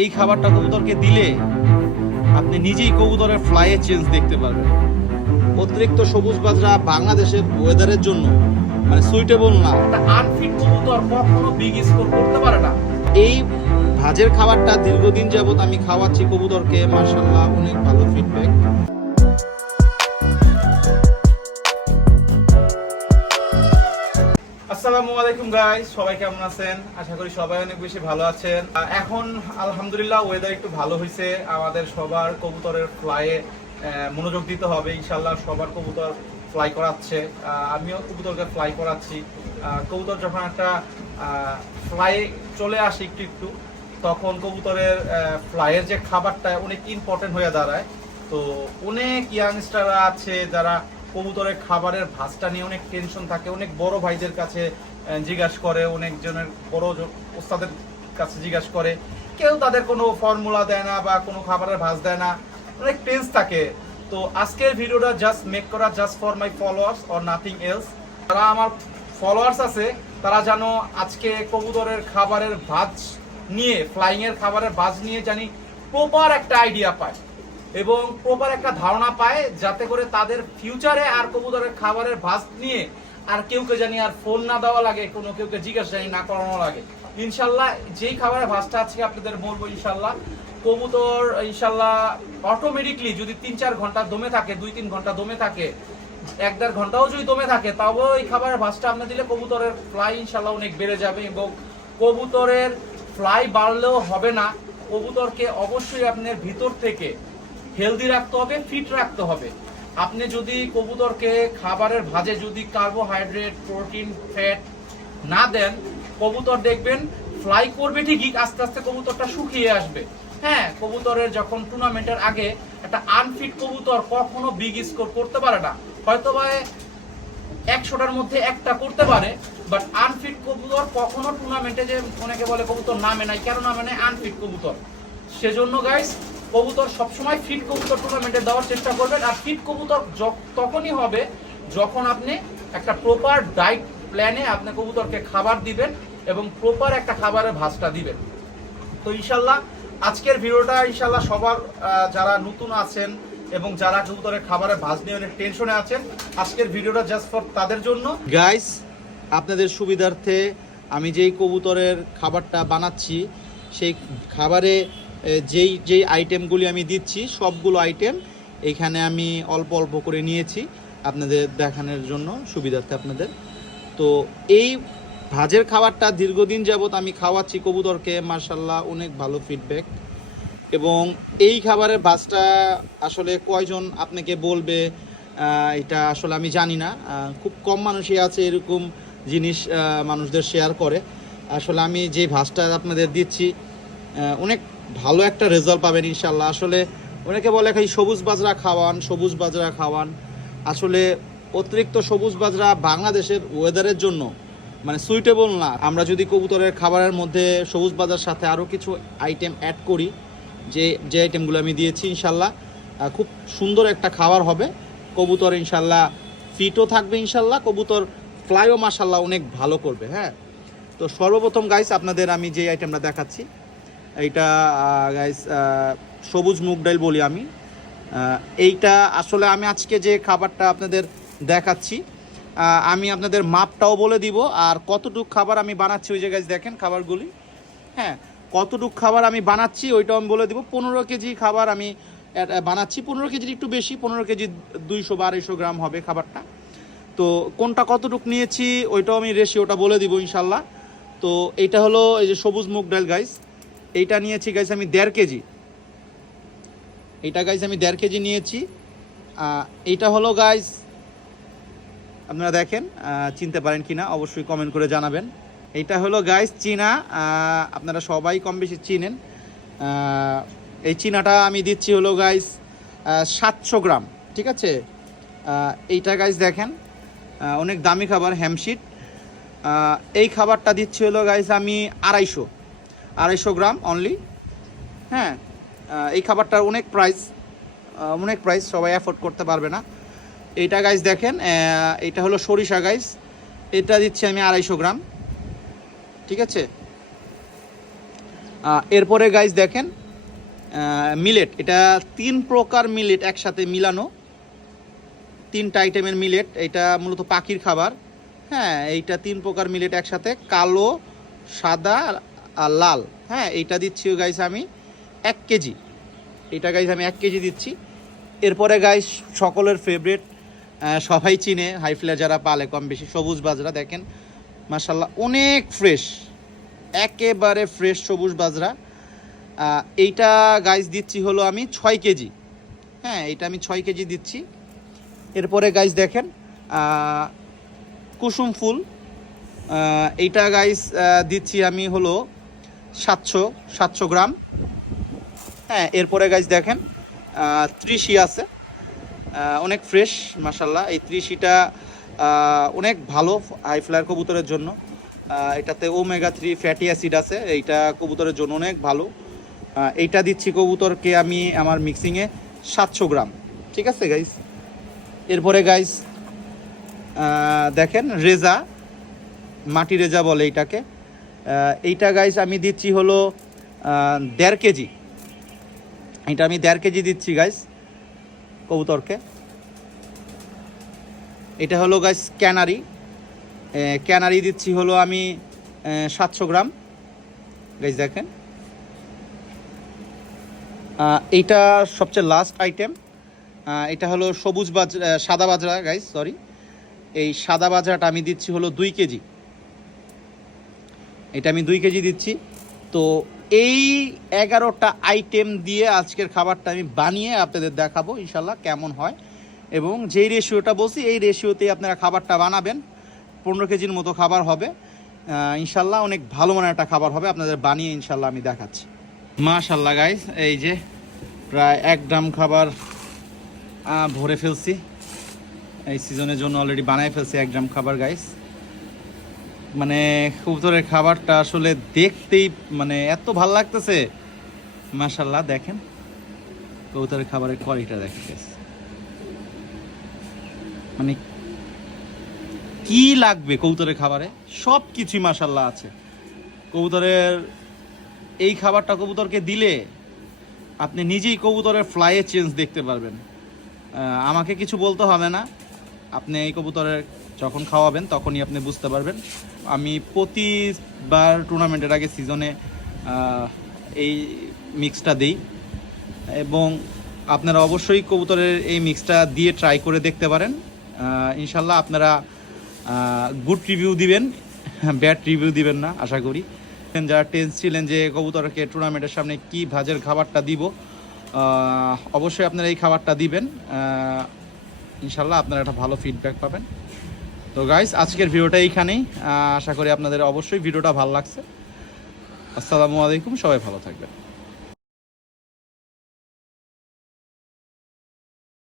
এই খাবারটা কবুতরকে দিলে আপনি নিজেই কবুতরের ফ্লাইয়ে চেঞ্জ দেখতে পারবেন। অতিরিক্ত সবুজ বাজরা বাংলাদেশের ওয়েদারের জন্য মানে সুইটেবল না। আনফিট কবুতর কখনো বিগ স্কোর করতে পারে না। এই ভাজের খাবারটা দীর্ঘদিন যাবত আমি খাওয়াচ্ছি কবুতরকে, মাশাআল্লাহ অনেক ভালো ফিডব্যাক। আসসালামু আলাইকুম গাইস, সবাই কেমন আছেন? আশা করি সবাই অনেক বেশি ভালো আছেন। এখন আলহামদুলিল্লাহ ওয়েদার একটু ভালো হয়েছে, আমাদের সবার কবুতরের ফ্লাইয়ে মনোযোগ দিতে হবে। ইনশাল্লাহ সবার কবুতর ফ্লাই করাচ্ছে, আমিও কবুতরকে ফ্লাই করাচ্ছি। কবুতর যখন একটা ফ্লাই চলে আসে একটু একটু, তখন কবুতরের ফ্লাইয়ের যে খাবারটা অনেক ইম্পর্টেন্ট হয়ে দাঁড়ায়। তো অনেক ইয়াংস্টাররা আছে যারা কবুতরের খাবারের ভাজটা নিয়ে অনেক টেনশন থাকে, অনেক বড় ভাইদের কাছে জিজ্ঞাসা করে, অনেকজনের বড় ওস্তাদের কাছে জিজ্ঞাসা করে, কেউ তাদের কোনো ফর্মুলা দেয় না বা কোনো খাবারের ভাজ দেয় না, অনেক টেন্স থাকে। তো আজকের ভিডিওটা জাস্ট মেক করা just for my followers or nothing else. যারা আমার ফলোয়ার্স আছে তারা জানো আজকে কবুতরের খাবারের ভাজ নিয়ে, ফ্লাইং এর খাবারের ভাজ নিয়ে জানি প্রপার একটা আইডিয়া পায় এবং প্রপার একটা ধারণা পায়, যাতে করে তাদের ফিউচারে আর কবুতরের খাবারের ভাজ নিয়ে আর কেউকে জানি আর ফোন না দেওয়া লাগে, কোনো কেউকে জিজ্ঞাসা জানি না করানো লাগে। ইনশাল্লাহ যেই খাবারের ভাজটা আজকে আপনাদের বলবো, ইনশাল্লাহ কবুতর ইনশাল্লাহ অটোমেটিকলি যদি 3-4 ঘন্টা দমে থাকে, 2-3 ঘন্টা দমে থাকে, 1-1.5 ঘন্টাও যদি দমে থাকে, তাও এই খাবারের ভাজটা আপনি দিলে কবুতরের ফ্লাই ইনশাল্লাহ অনেক বেড়ে যাবে। এবং কবুতরের ফ্লাই বাড়লেও হবে না, কবুতরকে অবশ্যই আপনার ভিতর থেকে হেলদি রাখতে হবে, ফিট রাখতে হবে। আপনি যদি কবুতরকে খাবারের ভাজে যদি কার্বোহাইড্রেট, প্রোটিন, ফ্যাট না দেন, কবুতর দেখবেন ফ্লাই করবে ঠিকই, আস্তে আস্তে কবুতরটা শুকিয়ে আসবে। হ্যাঁ, কবুতরের যখন টুর্নামেন্টের আগে একটা আনফিট কবুতর কখনো বিগ স্কোর করতে পারে না, হয়তো বা 100টার মধ্যে একটা করতে পারে, বাট আনফিট কবুতর কখনো টুর্নামেন্টে, যে অনেকে বলে কবুতর নামে নাই, কেন নামে নাই? আনফিট কবুতর। সেজন্য গাইস কবুতর সবসময় ফিট কবুতর টুর্নামেন্টে দেওয়ার চেষ্টা করবেন। আর ফিট কবুতর তখনই হবে যখন আপনি একটা প্রপার ডায়েট প্ল্যানে আপনি কবুতরকে খাবার দিবেন এবং প্রপার একটা খাবারের ভাজটা দিবেন। তো ইনশাল্লাহ আজকের ভিডিওটা ইনশাল্লাহ সবার যারা নতুন আছেন এবং যারা কবুতরের খাবারের ভাজ নিয়ে অনেক টেনশনে আছেন, আজকের ভিডিওটা জাস্ট ফর তাদের জন্য। গাইস, আপনাদের সুবিধার্থে আমি যেই কবুতরের খাবারটা বানাচ্ছি, সেই খাবারে যেই আইটেমগুলি আমি দিচ্ছি, সবগুলো আইটেম এখানে আমি অল্প অল্প করে নিয়েছি আপনাদের দেখানোর জন্য সুবিধার্থে আপনাদের। তো এই ভাজের খাবারটা দীর্ঘদিন যাবত আমি খাওয়াচ্ছি কবুতরকে, মাশাআল্লাহ অনেক ভালো ফিডব্যাক। এবং এই খাবারের ভাজটা আসলে কয়জন আপনাকে বলবে এটা আসলে আমি জানি না, খুব কম মানুষই আছে এরকম জিনিস মানুষদের শেয়ার করে। আসলে আমি যে ভাজটা আপনাদের দিচ্ছি অনেক ভালো একটা রেজাল্ট পাবেন ইনশাল্লাহ। আসলে অনেকে বলে খাই সবুজ বাজরা খাওয়ান, সবুজ বাজরা খাওয়ান। আসলে অতিরিক্ত সবুজ বাজরা বাংলাদেশের ওয়েদারের জন্য মানে সুইটেবল না। আমরা যদি কবুতরের খাবারের মধ্যে সবুজ বাজরার সাথে আরও কিছু আইটেম অ্যাড করি, যে আইটেমগুলো আমি দিয়েছি, ইনশাল্লাহ খুব সুন্দর একটা খাবার হবে। কবুতর ইনশাল্লাহ ফিটও থাকবে, ইনশাল্লাহ কবুতর ফ্লাইও মাশাল্লাহ অনেক ভালো করবে। হ্যাঁ, তো সর্বপ্রথম গাইস আপনাদের আমি যে আইটেমটা দেখাচ্ছি, এইটা গাইস সবুজ মুগ ডাল বলি আমি। এইটা আসলে আমি আজকে যে খাবারটা আপনাদের দেখাচ্ছি, আমি আপনাদের মাপটাও বলে দিব আর কতটুকু খাবার আমি বানাচ্ছি। ওই যে গাইস দেখেন খাবারগুলি, হ্যাঁ কতটুকু খাবার আমি বানাচ্ছি ওইটাও আমি বলে দিব। 15 কেজি খাবার আমি বানাচ্ছি, 15 কেজির একটু বেশি, 15 কেজি 200 বা 250 গ্রাম হবে খাবারটা। তো কোনটা কতটুকু নিয়েছি ওইটাও আমি রেশিওটা বলে দিব ইনশাল্লাহ। তো এইটা হলো এই যে সবুজ মুগ ডাল গাইস, এইটা নিয়েছি গাইস আমি 1.5 কেজি। এইটা গাইস আমি 1.5 কেজি নিয়েছি। এইটা হলো গাইস, আপনারা দেখেন চিনতে পারেন কিনা অবশ্যই কমেন্ট করে জানাবেন। এইটা হলো গাইস চীনা, আপনারা সবাই কম বেশি চিনেন। এই চীনাটা আমি দিচ্ছি হলো গাইস 700 গ্রাম, ঠিক আছে। এইটা গাইস দেখেন অনেক দামি খাবার, হ্যামশিট। এই খাবারটা দিচ্ছি হলো গাইস আমি 250 গ্রাম অনলি। হ্যাঁ, এই খাবারটার অনেক প্রাইস, সবাই অ্যাফোর্ড করতে পারবে না। এইটা গাইস দেখেন, এটা হলো সরিষা গাইস, এটা দিচ্ছি আমি 250 গ্রাম, ঠিক আছে। এরপরে গাইস দেখেন মিলেট, এটা 3 প্রকার মিলেট একসাথে মিলানো, 3টা আইটেমের মিলেট। এটা মূলত পাখির খাবার। হ্যাঁ, এইটা 3 প্রকার মিলেট একসাথে, কালো, সাদা আর লাল। হ্যাঁ, এইটা দিচ্ছি গাইস আমি 1 কেজি। এটা গাইস আমি 1 কেজি দিচ্ছি। এরপরে গাইস সকলের ফেভারিট, সবাই চিনে, হাই ফ্লায়ার যারা পালে কম বেশি, সবুজ বাজরা। দেখেন মাশাল্লাহ অনেক ফ্রেশ, একেবারে ফ্রেশ সবুজ বাজরা। এইটা গাইস দিচ্ছি হলো আমি 6 কেজি। হ্যাঁ, এটা আমি 6 কেজি দিচ্ছি। এরপরে গাইস দেখেন কুসুম ফুল, এইটা গাইস দিচ্ছি আমি হলো 700 গ্রাম। হ্যাঁ, এরপরে গাইস দেখেন 30 আছে, অনেক ফ্রেশ মাশাল্লাহ। এই 30টা অনেক ভালো হাই ফ্লায়ার কবুতরের জন্য। এটাতে ওমেগা 3 ফ্যাটি অ্যাসিড আছে, এইটা কবুতরের জন্য অনেক ভালো। এইটা দিচ্ছি কবুতরকে আমি আমার মিক্সিংয়ে 700 গ্রাম। ঠিক আছে গাইস। এরপরে গাইস দেখেন রেজা, মাটি রেজা বলে এইটাকে। এইটা গাইস আমি দিচ্ছি হলো 1.5 কেজি। এটা আমি 1.5 কেজি দিচ্ছি গাইস কবুতরকে। এটা হলো গাইস ক্যানারি দিচ্ছি হলো আমি 700 গ্রাম গাইস। দেখেন এইটা সবচেয়ে লাস্ট আইটেম, এটা হলো সাদা বাজরা গাইস, সরি। এই সাদা বাজরাটা আমি দিচ্ছি হলো 2 কেজি। এটা আমি 2 কেজি দিচ্ছি। তো এই 11টা আইটেম দিয়ে আজকের খাবারটা আমি বানিয়ে আপনাদের দেখাবো ইনশাল্লাহ কেমন হয়, এবং যেই রেশিওটা বলছি এই রেশিওতেই আপনারা খাবারটা বানাবেন। 15 কেজির মতো খাবার হবে ইনশাল্লাহ, অনেক ভালো মানের একটা খাবার হবে। আপনাদের বানিয়ে ইনশাল্লাহ আমি দেখাচ্ছি। মাশাল্লাহ গাইস, এই যে প্রায় 1 ড্রাম খাবার ভরে ফেলছি, এই সিজনের জন্য অলরেডি বানাই ফেলছি 1 ড্রাম খাবার গাইস। মানে কবুতরের খাবারটা আসলে দেখতেই মানে এত ভালো লাগতেছে মাশাল্লাহ। দেখেন কবুতরের খাবারের কোয়ালিটিটা দেখেন গাইস, মানে কি লাগবে কবুতরের খাবারে, সব কিছুই মাশাল্লাহ আছে। কবুতরের এই খাবারটা কবুতরকে দিলে আপনি নিজেই কবুতরের ফ্লাইয়ে চেঞ্জ দেখতে পারবেন। আমাকে কিছু বলতে হবে না, আপনি এই কবুতরের যখন খাওয়াবেন তখনই আপনি বুঝতে পারবেন। আমি প্রতিবার টুর্নামেন্টের আগে সিজনে এই মিক্সটা দিই, এবং আপনারা অবশ্যই কবুতরের এই মিক্সটা দিয়ে ট্রাই করে দেখতে পারেন। ইনশাল্লাহ আপনারা গুড রিভিউ দিবেন, ব্যাড রিভিউ দিবেন না আশা করি। যারা টেন্স ছিলেন যে কবুতরকে টুর্নামেন্টের সামনে কি ভাজের খাবারটা দিব, অবশ্যই আপনারা এই খাবারটা দিবেন, ইনশাল্লাহ আপনারা একটা ভালো ফিডব্যাক পাবেন। তো গাইস আজকের ভিডিওটা এইখানেই, আশা করি আপনাদের অবশ্যই ভিডিওটা ভালো লাগছে। আসসালামু আলাইকুম, সবাই ভালো থাকবেন।